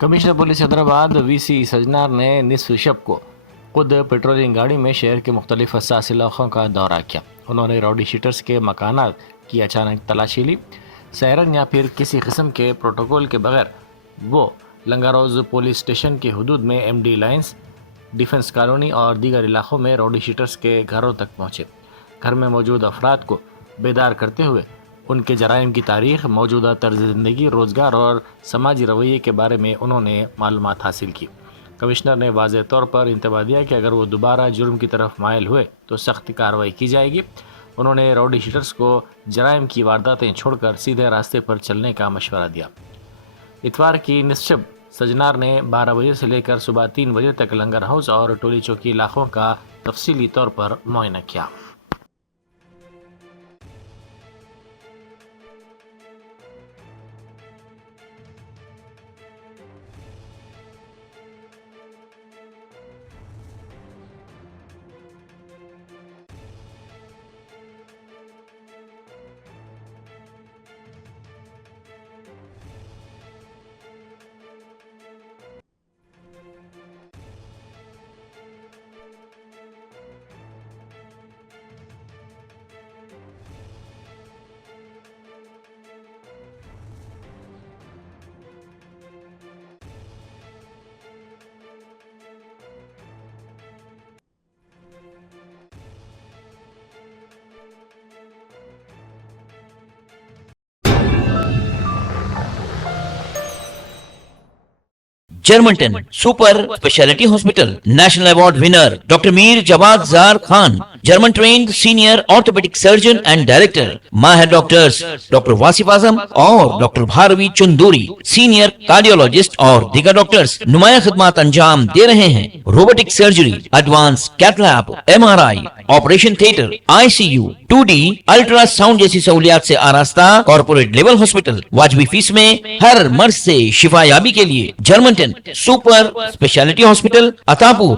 Commissioner police Hyderabad VC Sajjanar ने निसफ शब को खुद पेट्रोलिंग गाड़ी में शहर के मुख्तलिफ हसास इलाकों का दौरा किया। उन्होंने राउडी शीटर्स के मकानात की अचानक तलाशी ली। सायरन या फिर किसी किस्म के प्रोटोकॉल के बगैर वो लंगारोज पुलिस स्टेशन की हदूद में एमडी लाइन्स, डिफेंस कॉलोनी और दीगर इलाकों में राउडी शीटर्स के घरों तक पहुँचे। घर में मौजूद अफराद को बेदार करते हुए उनके जराइम की तारीख, मौजूदा तर्ज ज़िंदगी, रोज़गार और समाजी रवैये के बारे में उन्होंने मालूमात हासिल की। कमिश्नर ने वाज़ेह तौर पर इंतबाह दिया कि अगर वो दोबारा जुर्म की तरफ माइल हुए तो सख्त कार्रवाई की जाएगी। उन्होंने राउडी शीटर्स को जराइम की वारदातें छोड़कर सीधे रास्ते पर चलने का मशवरा दिया। इतवार की निसशब सजनार ने 12 बजे से लेकर सुबह 3 बजे तक लंगर हाउस और टोली चौकी इलाकों का तफसीली तौर पर मुआयना किया। Germantown Super Speciality Hospital National Award winner Dr. Mir Jawad Zar Khan, German trained senior orthopedic surgeon and director, Mahir doctors Dr. Wasif Azam और Dr. Bharvi Chunduri, senior cardiologist और दीगर डॉक्टर्स नुमाया खिदमत अंजाम दे रहे हैं। Robotic surgery, advance cath lab, MRI, operation theatre, ICU, 2D ultrasound जैसी सहूलियात से आरास्ता कॉर्पोरेट लेवल हॉस्पिटल वाजबी फीस में हर मर्ज से शिफायाबी के लिए Germanten super speciality hospital, Attapur,